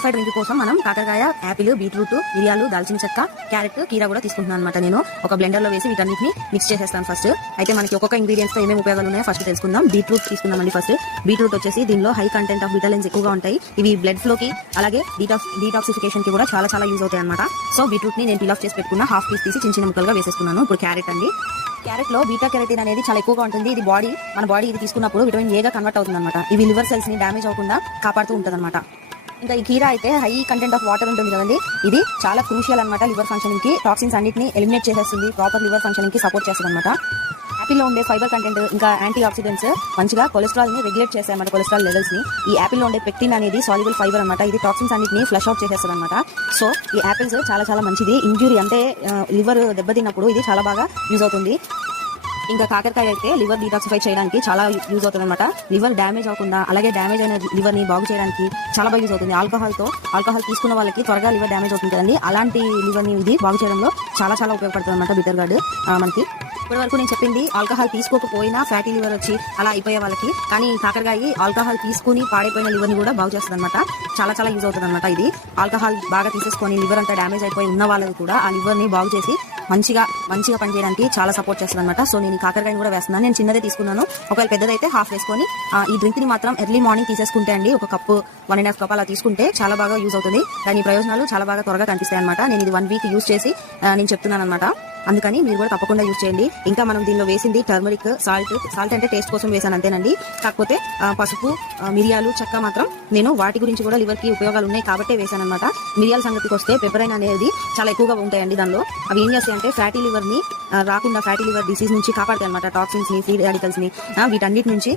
Fried drink కోసం మనం కాకరకాయ యాపిల్ బీట్రూట్ మిరియాలు దాల్చిన చెక్క క్యారెట్ కీరా కూడా తీసుకుంటున్నాను అనమాట నేను. ఒక బ్లెండర్లో వేసి వీటన్నిటిని మిక్స్ చేసేస్తాను ఫస్ట్ అయితే మనకి ఒక్కొక్క ఇంగ్రీడియంట్స్తో ఏమేమి ఉపయోగాలు ఉన్నాయో ఫస్ట్ తెలుసుకుందాం. బీట్రూట్ తీసుకుందామండి ఫస్ట్ బీట్రూట్ వచ్చేసి దీనిలో హై కంటెంట్ ఆఫ్ విటమిన్స్ ఎక్కువగా ఉంటాయి. ఇవి బ్లడ్ ఫ్లో కి అలాగే డీటాక్స్ డీటాక్సిఫికేషన్కి కూడా చాలా చాలా యూజ్ అవుతాయి అనమాట సో బీట్రూట్ని నేను పిల్ ఆఫ్ చేసి పెట్టుకున్న హాఫ్ పీస్ తీసి చిన్న చిన్న ముక్కలుగా వేసేసుకున్నాను. ఇప్పుడు క్యారెట్ అండి. క్యారెట్లో బీటా కెరటిన్ అనేది చాలా ఎక్కువగా ఉంటుంది. ఇది బాడీ మన బాడీ ఇది తీసుకున్నప్పుడు విటమిన్ ఏగా కన్వర్ట్ అవుతుంది అనమాట ఇవి లివర్ సెల్స్ని డామేజ్ అవ్వకుండా కాపాడుతూ ఉంటుంది ఇంకా ఈ కీరా అయితే హై కంటెంట్ ఆఫ్ వాటర్ ఉంటుంది కదండి. ఇది చాలా క్రూషియల్ అనమాట లివర్ ఫంక్షనింగ్కి. టాక్సిన్స్ అన్నిటిని ఎలిమినేట్ చేసేస్తుంది. ప్రాపర్ లివర్ ఫంక్షనింగ్కి సపోర్ట్ చేస్తుంది అనమాట యాపిల్లో ఉండే ఫైబర్ కంటెంట్ ఇంకా యాంటీ ఆక్సిడెంట్స్ మంచిగా కొలెస్ట్రాల్ని రెగ్యులేట్ చేస్తాయి అన్నమాట కొలెస్ట్రాల్ లెవెల్స్ని. ఈ యాపిల్లో ఉండే పెక్టిన్ అనేది సాల్యుబుల్ ఫైబర్ అనమాట ఇది టాక్సిన్స్ అన్నిటిని ఫ్లష్ అవుట్ చేసేస్తుంది అనమాట సో ఈ యాపిల్స్ చాలా చాలా మంచిది. ఇంజురీ అంటే లివర్ దెబ్బతిన్నప్పుడు ఇది చాలా బాగా యూజ్ అవుతుంది. ఇంకా కాకరకాయ అయితే లివర్ డీటాక్సిఫై చేయడానికి చాలా యూజ్ అవుతుంది అనమాట లివర్ డ్యామేజ్ అవ్వకుండా అలాగే డ్యామేజ్ అయిన లివర్ని బాగు చేయడానికి చాలా బాగా యూజ్ అవుతుంది. ఆల్కహాల్తో ఆల్కహాల్ తీసుకున్న వాళ్ళకి త్వరగా లివర్ డ్యామేజ్ అవుతుంది కదండి. అలాంటి లివర్ని ఇది బాగు చేయడంలో చాలా చాలా ఉపయోగపడుతుంది అనమాట బిటర్ గార్డ్ మనకి. ఇప్పటి వరకు నేను చెప్పింది ఆల్కహాల్ తీసుకోకపోయినా ఫ్యాటీ లివర్ వచ్చి అలా అయిపోయే వాళ్ళకి కానీ కాకరకాయ ఆల్కహాల్ తీసుకుని పాడైపోయిన లివర్ని కూడా బాగు చేస్తుంది అనమాట చాలా చాలా యూజ్ అవుతుంది అనమాట ఇది. ఆల్కహాల్ బాగా తీసేసుకొని లివర్ అంతా డ్యామేజ్ అయిపోయి ఉన్న వాళ్ళకి కూడా ఆ లివర్ని బాగు చేసి మంచిగా మంచిగా పనిచేయడానికి చాలా సపోర్ట్ చేస్తుంది అనమాట సో నేను కాకరకాయని కూడా వేస్తున్నాను. నేను చిన్నదే తీసుకున్నాను. ఒకవేళ పెద్దదైతే హాఫ్ వేసుకొని ఈ డ్రింక్ని మాత్రం ఎర్లీ మార్నింగ్ తీసేసుకుంటే అండి ఒక cup one and half cup అలా తీసుకుంటే చాలా బాగా యూజ్ అవుతుంది. దాని ప్రయోజనాలు చాలా బాగా త్వరగా కనిపిస్తాయి అనమాట నేను ఇది వన్ వీక్ యూజ్ చేసి నేను చెప్తున్నాను అనమాట అందుకని మీరు కూడా తప్పకుండా యూజ్ చేయండి. ఇంకా మనం దీనిలో వేసింది టర్మరిక్ సాల్ట్. సాల్ట్ అంటే టేస్ట్ కోసం వేసాను అంతేనండి. కాకపోతే పసుపు మిరియాలు చెక్క మాత్రం నేను వాటి గురించి కూడా లివర్కి ఉపయోగాలు ఉన్నాయి కాబట్టే వేసాను అనమాట మిరియాల సంగతికి వస్తే పెపరైన్ అనేది చాలా ఎక్కువగా ఉంటాయండి దానిలో. అవి ఏం చేస్తాయంటే ఫ్యాటీ లివర్ని రాకుండా ఫ్యాటీ లివర్ డిసీజ్ నుంచి కాపాడతాయి అనమాట టాక్సిన్స్ని ఫ్రీ రాడికల్స్ని వీటన్నిటి నుంచి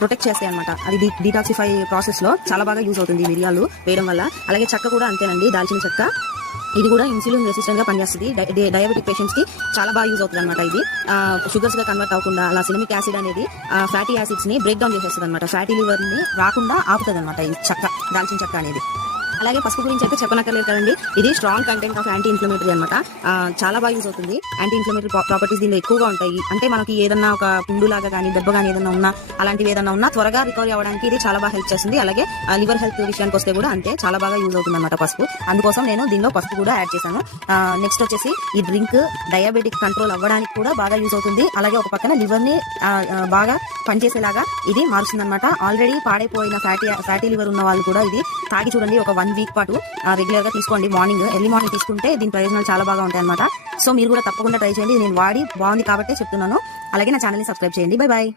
ప్రొటెక్ట్ చేస్తాయి అనమాట అది డీటాక్సిఫై ప్రాసెస్లో చాలా బాగా యూజ్ అవుతుంది మిరియాలు వేయడం వల్ల. అలాగే చెక్క కూడా అంతేనండి దాల్చిన చెక్క. ఇది కూడా ఇన్సులిన్ రెసిస్టెంట్గా పనిచేస్తుంది. డయాబెటిక్ పేషెంట్స్కి చాలా బాగా యూజ్ అవుతుంది అనమాట ఇది. షుగర్స్గా కన్వర్ట్ అవ్వకుండా అలా సినిమిక్ యాసిడ్ అనేది ఫ్యాటీ యాసిడ్స్ని బ్రేక్ డౌన్ చేసేస్తుంది అనమాట ఫ్యాటీ లివర్ని రాకుండా ఆపుతుంది అనమాట ఈ చక్క దాల్చిన చెక్క అనేది. అలాగే పసుపు గురించి అయితే చెప్పనక్కర్లేదు కదండి. ఇది strong content of anti inflammatory అనమాట చాలా బాగా యూస్ అవుతుంది. యాంటీ ఇన్ఫ్లమేటరీ ప్రాపర్టీస్ దీనిలో ఎక్కువగా ఉంటాయి. అంటే మనకి ఏదన్నా ఒక పుండు లాగా కానీ దెబ్బ కానీ ఏదన్నా ఉన్నా అలాంటివి ఏదన్నా ఉన్నా త్వరగా రికవరీ అవ్వడానికి ఇది చాలా బాగా హెల్ప్ చేస్తుంది. అలాగే లివర్ హెల్త్ విషయానికి వస్తే కూడా అంతే చాలా బాగా యూజ్ అవుతుంది అనమాట పసుపు. అందుకోసం నేను దీనిలో పసుపు కూడా యాడ్ చేశాను. నెక్స్ట్ వచ్చేసి ఈ డ్రింక్ డయాబెటిక్ కంట్రోల్ అవ్వడానికి కూడా బాగా యూజ్ అవుతుంది. అలాగే ఒక పక్కన లివర్ని బాగా పనిచేసేలాగా ఇది మారుస్తుంది అనమాట ఆల్రెడీ పాడైపోయిన ఫ్యాటీ ఫ్యాటీ లివర్ ఉన్న వాళ్ళు కూడా ఇది తాగి చూడండి. ఒక వన్ వీక్ పాటు రెగ్యులర్గా తీసుకోండి. మార్నింగ్ ఎర్లీ మార్నింగ్ తీసుకుంటే దీని ప్రయోజనాలు చాలా బాగా ఉంటాయి అనమాట సో మీరు కూడా తప్పకుండా ట్రై చేయండి. నేను వాడి బాగుంది కాబట్టే చెప్తున్నాను. అలాగే నా ఛానల్ని సబ్స్క్రైబ్ చేయండి. Bye bye